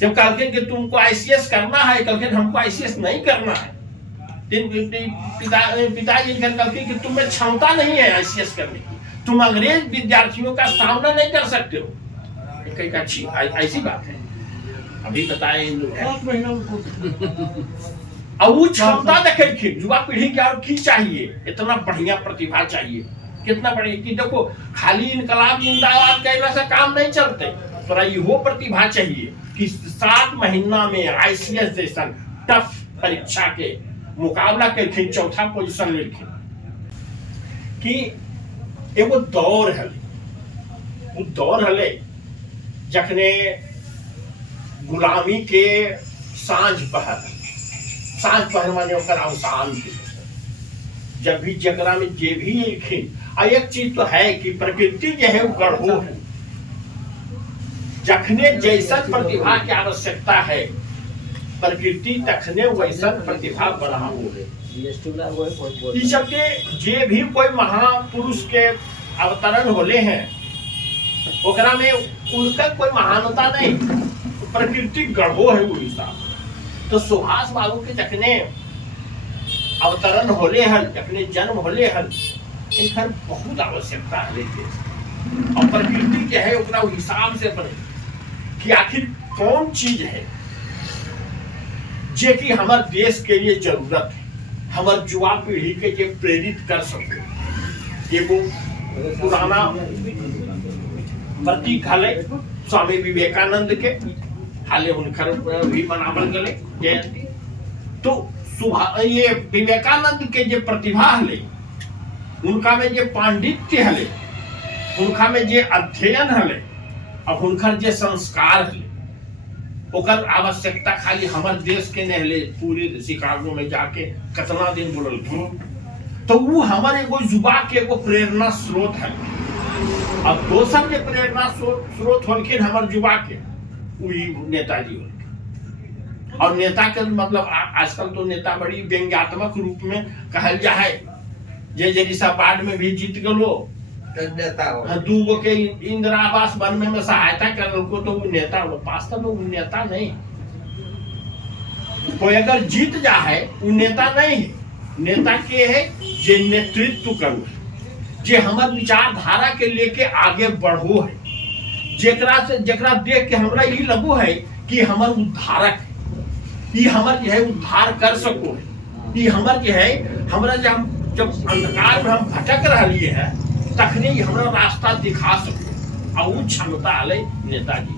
जब कहलखिन कि तुमको आईसीएस करना है, कहलखिन हमको आईसीएस नहीं करना है। पिताजी कहलखिन कि तुम्हें क्षमता नहीं है आईसीएस करने की, तुम अंग्रेज विद्यार्थियों का सामना नहीं कर सकते हो। कहीं अच्छी ऐसी बात है, अभी बताए अब वो क्षमता देखेखिन युवा पीढ़ी के और की चाहिए, इतना बढ़िया प्रतिभा चाहिए, कितना बढ़िया कि देखो खाली इनकलाब जिंदाबाद कहने से काम नहीं चलते, थोड़ा यो प्रतिभा चाहिए कि 7 महीना में आईसीएस जैसा टफ परीक्षा के मुकाबला करखिन, चौथा पोजीशन लेखिन। कि एगो दौर है, वो दौर हले जखने गुलामी के सांझ पहर माने ओकर अवसान के, जब भी जकरा में जे भी लिखिन। आ एक चीज तो है कि प्रकृति जो है वो गढ़ो है, जखने जैसा प्रतिभा की आवश्यकता है प्रकृति तखने वैसा प्रतिभा बढ़ाओ है। इस सबके जे भी कोई महापुरुष के अवतरण होले हैं ओकरा में उनका कोई महानता नहीं, प्रकृति गढ़ो है वो हिसाब। तो सुभाष बाबू के जखने अवतरण होले हल, जखने जन्म होले हल, इनकर बहुत आवश्यकता है और प्रकृति के है ओकरा हिसाब से बने कि आखिर कौन चीज है जे कि हमारे देश के लिए जरूरत है, हमारे युवा पीढ़ी के जे प्रेरित कर सके। एगो पुराना प्रतीक हले स्वामी विवेकानंद के हाले उनकर भी मनावल गले जयंती। तो ये विवेकानंद के जे प्रतिभा हले, उनका में जे पांडित्य हले, उनका में जे अध्ययन हले और उनकर जे संस्कार हले, ओकर आवश्यकता खाली हमारे देश के नहीं हले, पूरे शिकागो में जाके कितना दिन बोलल। तो वो हमारे एगो युवा के एगो प्रेरणा स्रोत है। अब दोसर के प्रेरणा स्रोत होलखिन हमारे युवा के वही नेताजी होलखिन। और नेता के मतलब आजकल तो नेता बड़ी व्यंग्यात्मक रूप में कहल जा है, जे सपाट में भी जीत गलो दूगो के इंदिरा आवास बनने में सहायता कर को तो वो नेता हो। वास्तव में वो नेता नहीं, कोई अगर जीत जा है वो नेता नहीं है। नेता के है जे नेतृत्व करो, जे हमारे विचारधारा के लेके आगे बढ़ो है, जेकरा देख के हमरा ये लगो है कि हमार उद्धारक है, ये हमार जो है उद्धार कर सको है, ये हमार जो है हमरा जब अंधकार में हम भटक रही है तखने हमरा रास्ता दिखा सको। और वो क्षमता आले नेताजी।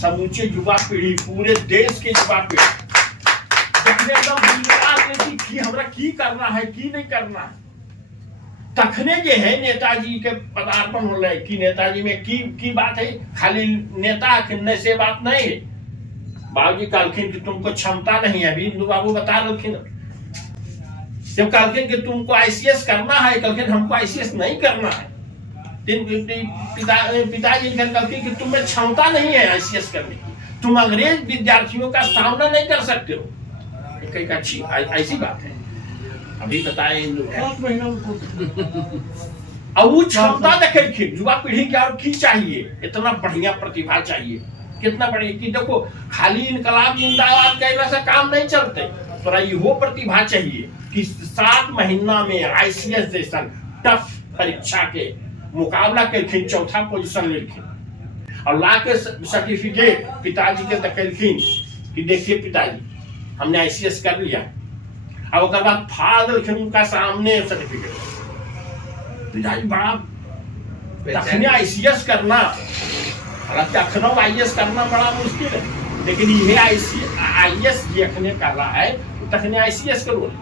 समूचे युवा पीढ़ी, पूरे देश के युवा पीढ़ी कि हमरा की करना है की नहीं करना है, तखने जे है नेताजी के पदार्पण हो रहे कि नेताजी में की बात है। खाली नेता न से बात नहीं है। बाबूजी कहलखिन कि तुमको क्षमता नहीं है, अभी इंदु बाबू बता रखिन। जब कहलखिन कि तुमको आईसीएस करना है, कहलखिन हमको आईसीएस नहीं करना है। पिताजी कहलखिन कि तुम्हें क्षमता नहीं है आईसीएस करने की, तुम अंग्रेज विद्यार्थियों का सामना नहीं कर सकते हो। कहीं अच्छी ऐसी बात है, अभी बताए अब वो क्षमता देखेखिन युवा पीढ़ी के और की चाहिए, इतना बढ़िया प्रतिभा चाहिए, कितना बढ़िया कि देखो खाली इनकलाब जिंदाबाद कहने से काम नहीं चलते, थोड़ा यो प्रतिभा चाहिए कि 7 महीना में आईसीएस जैसा टफ परीक्षा के मुकाबला करखिन, चौथा पोजीशन लेखिन और ला के सर्टिफिकेट पिताजी के देखेखिन कि देखिए पिताजी हमने आईसीएस कर लिया। अब उसके बाद फाड़ देलखिन उनका सामने सर्टिफिकेट। पिताजी बड़ा तखने आईसीएस करना, हालांकि अखनौ आईएएस करना बड़ा मुश्किल है, लेकिन ये आईएएस जिखने कर रहा है तखने आईसीएस करो।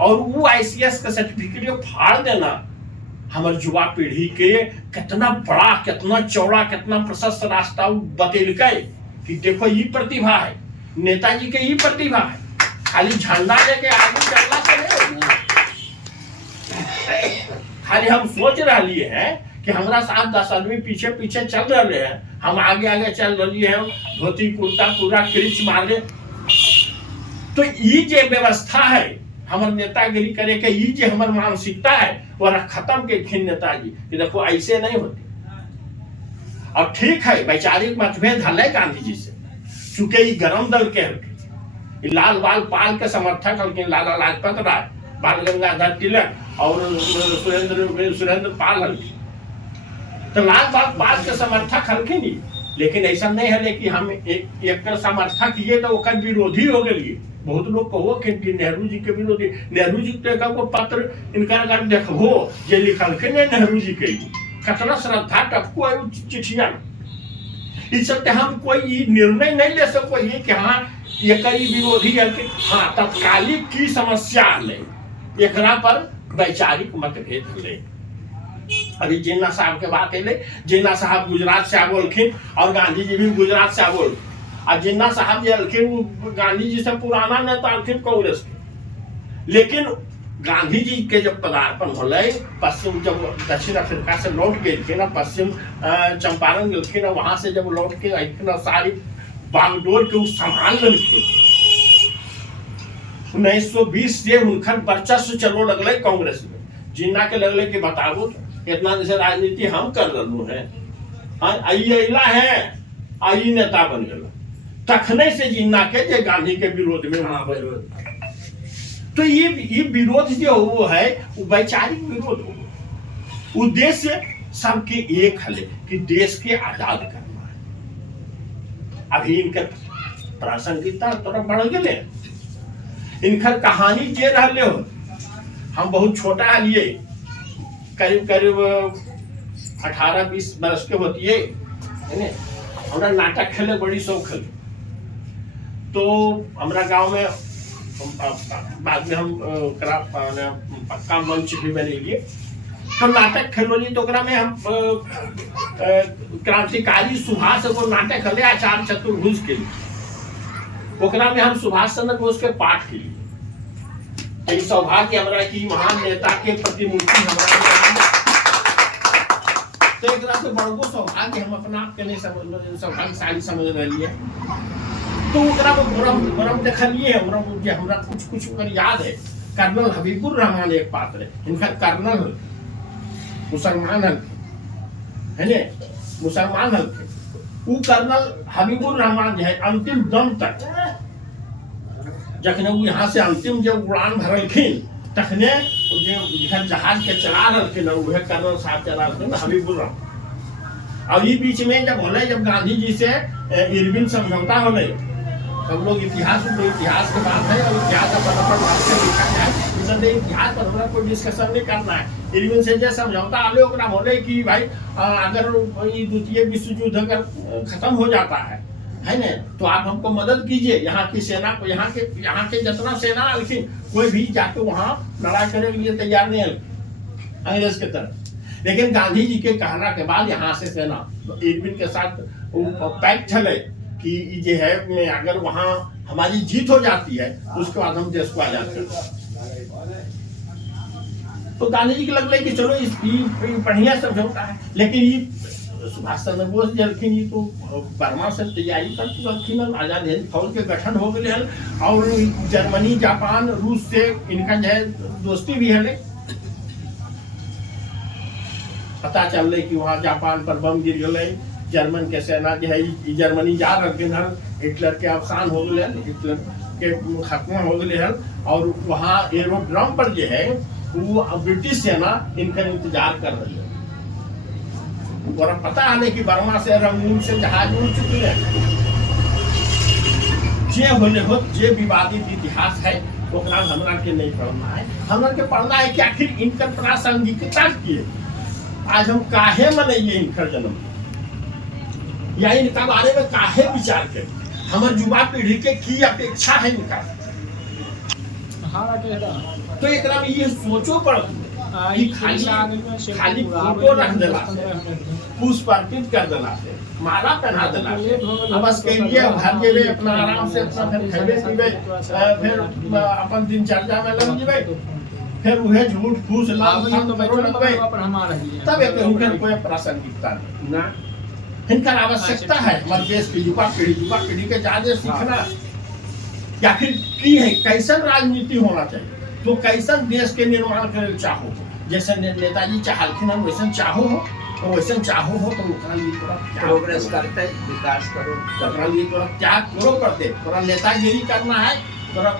और वो आईसीएस का सर्टिफिकेट फाड़ देना हमारे युवा पीढ़ी के कितना बड़ा, कितना चौड़ा, कितना प्रशस्त रास्ता बतेलकै कि देखो ये प्रतिभा है, नेताजी के ये प्रतिभा है। खाली झंडा लेके आगे चलना से नहीं, खाली हम सोच रही है कि हमारा 7-10 आदमी पीछे पीछे चल रहे हैं, हम आगे आगे चल रही है, धोती कुर्ता पूरा क्रिच मार ले। तो ये जो व्यवस्था है हमारे नेतागिरी करे के, ये जो हमारे मानसिकता है वो खत्म के खिन नेताजी कि देखो ऐसे नहीं होती। और ठीक है वैचारिक मतभेद हले गांधी जी से, चूंकि ई गरम दल के हल्के लाल बाल पाल के समर्थक हल्के लाला लाजपत राय, बाल गंगाधर तिलक और सुरेंद्र पाल हल्के, तो लाल बाल पाल के समर्थक हल्के नहीं। लेकिन ऐसा नहीं है कि हम एक समर्थक ये तो ओकर विरोधी हो गए। बहुत लोग कहो कि नेहरू जी के विरोधी, नेहरू जी के को पत्र इनका अगर देखो जे लिखल के नेहरू जी के कतना श्रद्धा टपको चिट्ठिया, इस चलते हम कोई निर्णय नहीं ले सको ये कि हाँ ये कई विरोधी है कि हाँ तत्कालिक की समस्या ले एकरा पर वैचारिक मतभेद ले। अभी जिन्ना साहब के बात है, जिन्ना साहब गुजरात से बोलखिन और गांधी जी भी गुजरात से बोल, और जिन्ना साहब जी अलखिन गांधी जी से पुराना नेता अलखिन कांग्रेस के। लेकिन गांधी जी के जब पदार्पण होले पश्चिम, जब दक्षिण अफ्रीका से लौट गए ना, पश्चिम चंपारण गए, वहां से जब लौट के आई सारी बागडोर के संभाल लेलखिन। 1920 से उनका वर्चस्व चलो लगले कांग्रेस में। जिन्ना के लगले कि बताबो इतना जैसे राजनीति हम कर रहे हैं, अला है आई नेता बन गया, तखने से जिन्ना के जे गांधी के विरोध में वहां तो ये विरोध जो वो है वो वैचारिक विरोध हो। उद्देश्य सबके एक हले कि देश के आजाद करना है। अभी इनका प्रासंगिकता थोड़ा बढ़ गए, इनकर कहानी जे रहले हो। हम बहुत छोटा हलिए, करीब करीब 18-20 बरस के होती है हमारा नाटक खेले बड़ी शौक है। तो हमारा गांव में बाद में हम पक्का मंच भी बने लिए, तो नाटक खेलोली तो में हम क्रांतिकारी सुभाष वो नाटक हले आचार्य चतुर्भुज के लिए, ओकरा में हम सुभाष चंद्र बोस के पाठ के लिए सौभाग्य हमारा की महान नेता के प्रतिमूर्ति हमारा, तो एक से बड़गो सौभाग्य हम अपना आप के नहीं सौभाग्यशाली समझ रही है। तो बरम देखलिए हमरा कुछ याद है। कर्नल हबीबुर रहमान एक पात्र है, इनका कर्नल मुसलमान है ने, मुसलमान हल्के वो कर्नल हबीबुर रहमान जो है अंतिम दम तक जखने वो यहाँ से अंतिम जब उड़ान भरलखिन तखने जो जहाज के चला रहलखिन वह कर्नल साहब चला रहलखिन हबीबुर रहमान। और ये बीच में जब होले, जब गांधी जी से इरविन समझौता होले, सब लोग इतिहास के बात है और इतिहास से लिखा है, इतिहास पर हमारा कोई डिस्कशन नहीं करना है। इरविन से जो समझौता आले ओकरा बोले कि भाई अगर द्वितीय विश्व युद्ध अगर खत्म हो जाता है ना, तो आप हमको मदद कीजिए। यहाँ की सेना को, यहाँ के जितना सेना लेकिन कोई भी जाके वहाँ लड़ाई करने के लिए तैयार नहीं है अंग्रेज के तरफ। लेकिन गांधी जी के कहना के बाद यहाँ से सेना इरविन के साथ पैक्ट चले कि ये है अगर वहां हमारी जीत हो जाती है उसके बाद हम देश को आजाद करते। तो गांधी जी के लगले कि चलो बढ़िया समझौता है। लेकिन ये सुभाष चंद्र बोस जलखिन ये तो बर्मा से तैयारी कर चुकी, आजाद हिंद फौज के गठन हो गए और जर्मनी जापान रूस से इनका जो है दोस्ती भी है। पता चल रही कि वहां जापान पर बम गिर गए, जर्मन के सेना जो है जर्मनी जा रखे हैं, हिटलर के अवसान हो गए, हिटलर के खत्म हो गए हैं। और वहाँ एरोड्रम पर जो है वो ब्रिटिश सेना इनका इंतजार कर रही है। और पता है कि बर्मा से रंगून से जहाज उड़ चुके हैं। जे होले हो जे विवादित इतिहास है ओकरा हमरा के नहीं पढ़ना है। हमरा के पढ़ना है कि आखिर इनकर प्रासंगिकता की है। आज हम काहे मनइए इनकर जन्म या इनका बारे में काहे विचार करें, हमारे युवा पीढ़ी के की अपेक्षा है इनका। तो एक ये सोचो पड़ कि खाली फोटो रख देला, पुष्प अर्पित कर देला, माला पहना देला, बस कहिए घर जेबे अपना आराम से अपना फिर खेबे पीबे, फिर अपन दिनचर्या में लग जेबे, फिर वह झूठ फूस लाभ लगबे, तब एक उनकर कोई प्रासंगिकता नहीं ना। इनका आवश्यकता है हमारे देश की युवा पीढ़ी के ज्यादा सीखना या फिर की है कैसन राजनीति होना चाहिए, तो कैसन देश के निर्माण करे चाहो, जैसे नेताजी चाहलखिन हम वैसन चाहो हो। तो वैसे चाहो हो तो ओकरा लिए तोरा प्रोग्रेस करते विकास करो ओकरा लिए तोरा क्या करो करते तोरा नेतागिरी करना है तोरा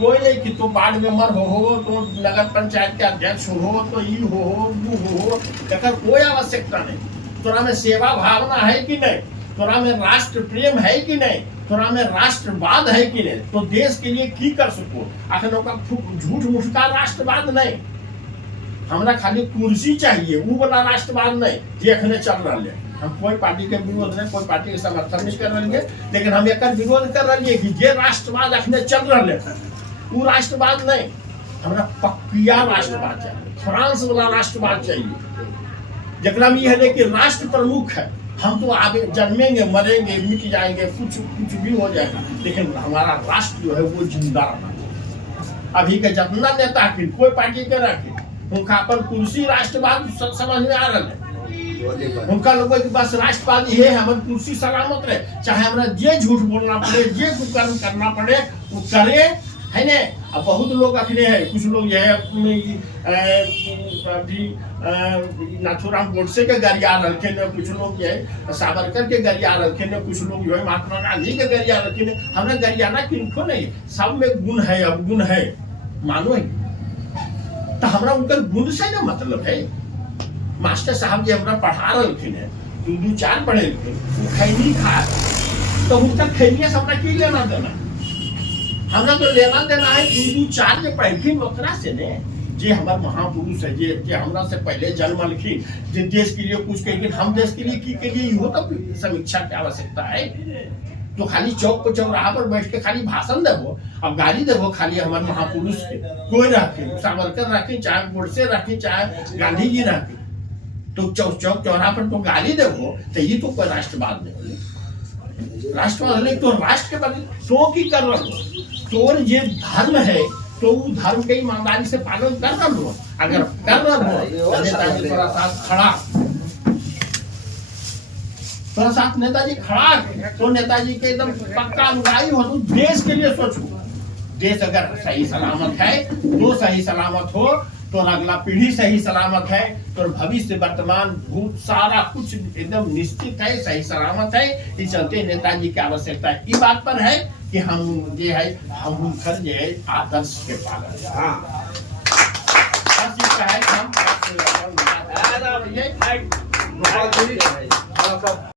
कोई नहीं कि तो वार्ड मेंबर हो तो नगर पंचायत के अध्यक्ष हो तो ई हो वो हो एकर कोई आवश्यकता नहीं। तोरा में सेवा भावना है कि नहीं, तोरा में राष्ट्र प्रेम है कि नहीं, तोरा में राष्ट्रवाद है कि नहीं, तो देश के लिए की कर सको। आखिर झूठ मूठ का राष्ट्रवाद नहीं, हमरा खाली कुर्सी चाहिए, वो वाला राष्ट्रवाद नहीं जे अखने चल रहा है। हम कोई पार्टी के विरोध नहीं, कोई पार्टी के समर्थन नहीं कर रहे, लेकिन हम एक विरोध कर रहे कि जे राष्ट्रवाद अखने चल रहा है वो राष्ट्रवाद नहीं, हमरा पक्किया राष्ट्रवाद चाहिए, फ्रांस वाला राष्ट्रवाद चाहिए, जकरा में यह है कि राष्ट्र प्रमुख है। हम तो आगे जन्मेंगे मरेंगे मिट जाएंगे कुछ कुछ भी हो जाएगा, लेकिन हमारा राष्ट्र जो है वो जिंदा रहना चाहिए। अभी के जितना नेता की कोई पार्टी के रखे उनका अपन कुर्सी राष्ट्रवाद समझ में आ रहा है, उनका लोग कि बस राष्ट्रवाद ये है हमारी कुर्सी सलामत रहे, चाहे हमरा जे झूठ बोलना पड़े जे कुकर्म करना पड़े वो करे, है ने। अब बहुत लोग अखने है, कुछ लोग ये अभी नाथूराम गोडसे के गरिया रखे ने, कुछ लोग ये सावरकर के गरिया रखे ने, कुछ लोग जो है महात्मा गांधी के गरिया रखे ने। हमने गरियाना किनको नहीं, सब में गुण है, अवगुण है, मानो है तो हमरा उनकर गुण से ना मतलब है। मास्टर साहब जी हमरा पढ़ा रखिन है, दू चार पढ़े लिखे, वो खैनी खा तो उनका खैनिया से हमरा की लेना देना, हमरा तो लेना देना है दू चार जे पढ़िन ओकरा से ने, जे हमार महापुरुष है, जे हमरा से पहले जन्मलखिन, जे देश के लिए कुछ कहिन, हम देश के लिए की के लिए इहो तो समीक्षा की आवश्यकता है। तो खाली चौक पर चौराहा पर बैठ के खाली भाषण देवो, अब गाली देवो खाली हमारे महापुरुष के, कोई रखे सावरकर रखे, चाहे गोडसे रखे, चाहे गांधी जी रखे, तो चौक चौराहा पर तो गाली देवो, तो ये तो कोई राष्ट्रवाद नहीं। राष्ट्रवाद नहीं तो राष्ट्र के बारे तो की कर रहा हो, तो ये धर्म है तो वो धर्म के ईमानदारी से पालन कर रहा हो, अगर कर रहा हो नेताजी थोड़ा साथ खड़ा, थोड़ा साथ नेताजी खड़ा तो नेताजी के एकदम पक्का अनुयायी हो, तो देश के लिए सोचो। देश अगर सही सलामत है तो सही सलामत हो, तो अगला पीढ़ी सही सलामत है, तो भविष्य वर्तमान भूत सारा कुछ एकदम निश्चित है, सही सलामत है। इस चलते नेताजी की आवश्यकता इस बात पर है कि हम ये है हम उनकर ये है आदर्श के पालन। हाँ है हम